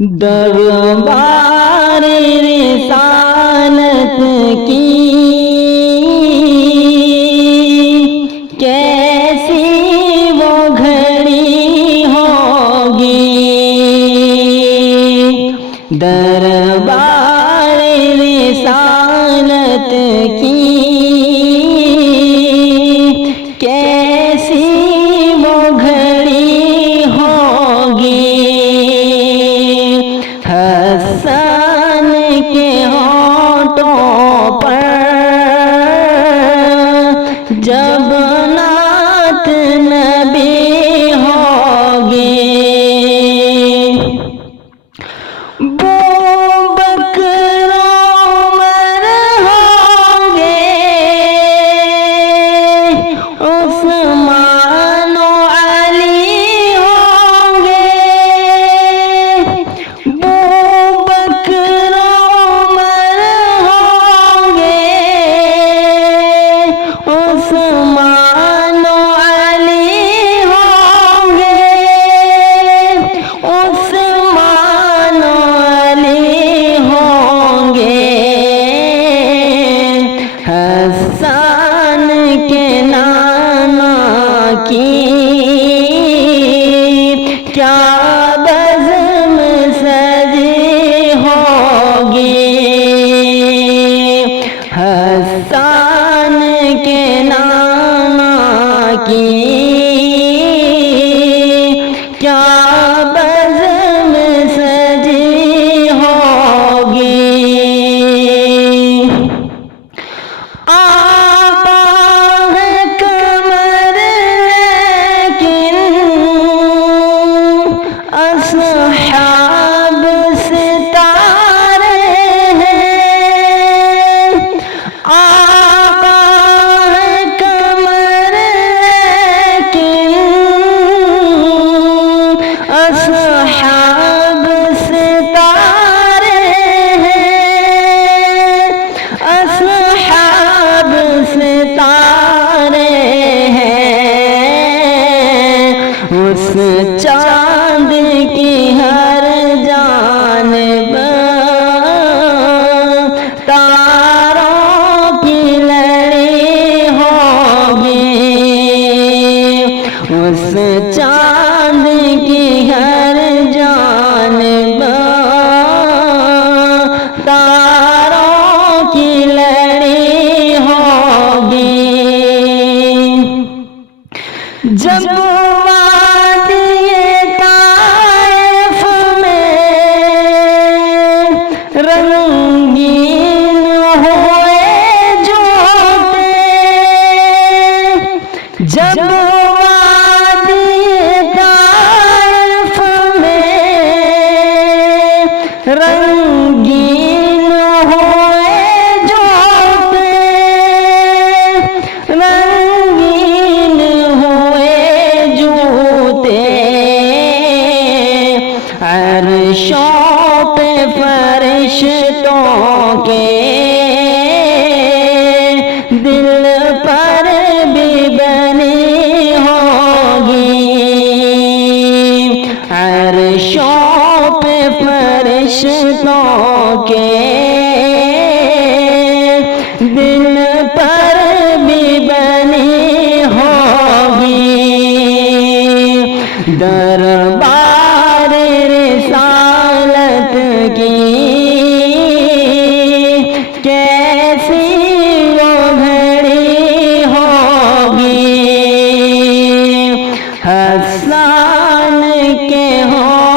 دربار رسالت کی کیسی وہ گھڑی ہوگی، دربار رسالت کی کیسی وہ گھڑی ہوگی، حسن کے ہونٹوں پر جب نعت نبی ہوگی، بکر عمر ہوں گے، عثمان و علی ہوں گے، بکر عمر ہوں گے، عثمان و علی ہوں گے، عثمان و علی ہوں گے، حسن کے نانا کی کیا بزم سجی ہوگی، حسن کے نانا کی کیا بزم سجی ہوگی، آقا ہے قمر لیکن اصحاب ستارے ہیں، آقا ہے قمر لیکن اصحاب ستارے ہیں، اصحاب ستارے ہیں، اس چاند کی ہر جانب تاروں کی لڑی ہوگی، اس چاند کی ہر جانب تاروں کی لڑی ہوگی، جب وادی طائف میں رنگین ہوئے جوتے، جب وادی طائف میں رنگین ہوئے جوتے، رنگین ہوئے جوتے، عرشوں پہ فرشتوں کے دل پر بھی بنی ہوگی، عرشوں پہ فرشتوں کے دل پر بھی بنی ہوگی، دربار رسالت کی کیسی وہ گھڑی ہوگی، حسن کے ہوں